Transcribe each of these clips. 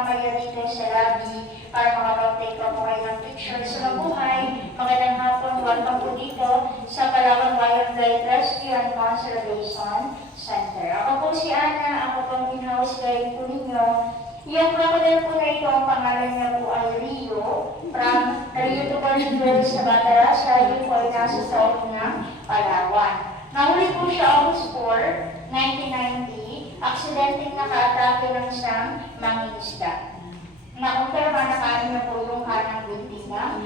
mamaya dito sa lobby para makapag-take po kayo ng picture sa mabuhay. Magandang hapon, welcome po dito sa Palawan Wildlife Rescue and Conservation Center. Ako po si Ana, ako pong in-house guide po ninyo. Yung crocodile po na ito, ang pangalan niya po ay Rio, from Rio to Portugal sa Batarasa, yun po ay nasa south ng Palawan. Nahuli po siya August 4, 1990, aksidenteng naka-atake ng isang mangingisda. Na-confirma na kanin na po yung kanang biktima.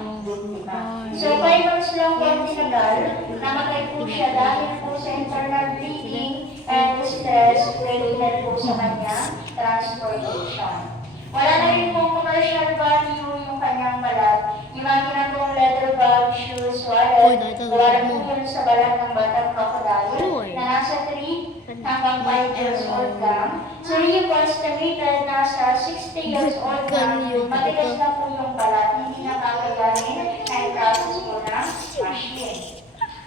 So, 5 months lang po tinagal, namatay po siya dahil po sa internal bleeding and stress related po sa kanya transportation. Wala na rin pong commercial value yung kanyang balat. Yung mga ginagawang leather bag, shoes, wallet, wala po yun sa balat ng batang crocodile na nasa 3 hanggang 5 years old lang. So, yung estimated nasa 60 years old lang, matigas na po yung balat, hindi na kakayanin na i-process po ng machine.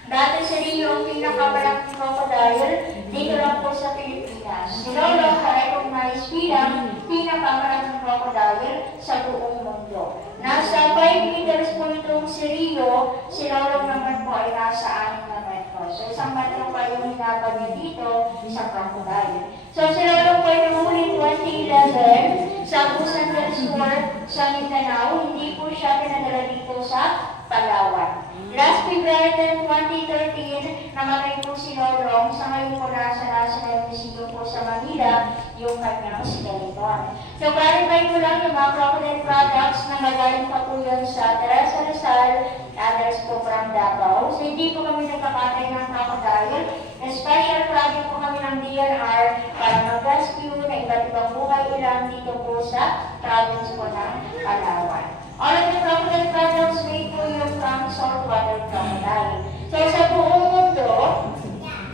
Dati si Rio, ang pinakamalaking crocodile, dito lang po sa Pilipinas. Si Lolo, ka-recognize bilang pinakamalaking crocodile sa buong mundo. Nasa 5 meters po itong si Rio, si Lolo naman po ay nasa 6 na metro. So, isang metro pa yung hinabag niya dito sa crocodile. So, si Lolo po ay nahuli 2011 sa Busan del Sur sa Mindanao. Hindi po siya pinadala dito sa Palawan. Last February 10, 2013, namatay po si Lolong. Sa ngayon po nasa National Museum po sa Manila yung kanyang skeleton. So, clarify ko lang yung mga crocodile products na magaling pa po yun sa Teresa Rizal, others po from Davao. So, hindi po kami nagkakatay ng crocodile. Special project po kami ng DNR para mag-rescue na iba't ibang buhay ilang dito po sa province po ng Palawan. All of the crocodile products made po yung from saltwater crocodile. So, sa buong mundo,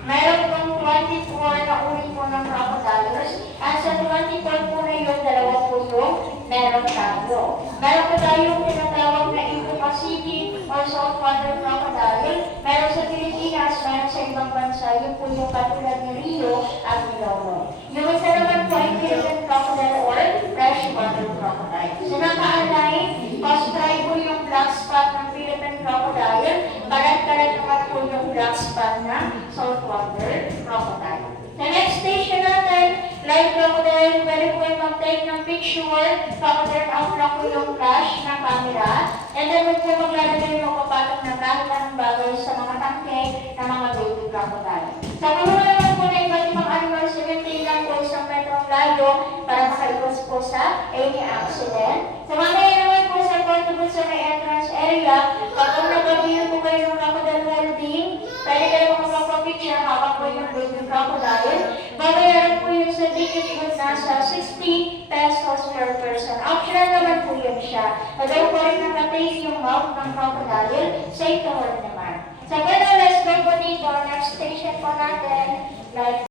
meron pong 24 na uri po ng crocodiles. At sa 24 po na yun, 2 po yung meron tayo. Meron po tayong tinatawag na Indo-Pacific or saltwater crocodile. Meron sa Pilipinas, meron sa ibang bansa, yun po yung katulad ni Rio at ni Lolo. Yung isa naman po ay Philippine crocodile or freshwater crocodile. So, naka-align, post-try po yung black spot ng Philippine crocodile, karat-karat naman po yung black spot ng saltwater crocodile. Sa next station natin, live crocodile, pwede po yung mag-take ng picture, crocodile out lang po yung flash ng camera, and then po maglalagay yung kapatok na kahit anong bagay sa mga tangke ng mga baby crocodile. Sa puno naman po na iba't ibang animal, 70 lang po isang metrong layo para makaikos po sa any accident. Sa mamaya naman po sa portable sa may entrance area, kapag nag-appear po kayo ng crocodile well-being, pwede kayo makapag-picture habang po yung baby crocodile. Babayaran po yun sa ticket yun nasa 60 pesos per person. Optional naman po yun siya. Pagkaw po rin nakatake yung mouth ng crocodile, safe to hold naman. So, let's go po dito. Next station po natin, like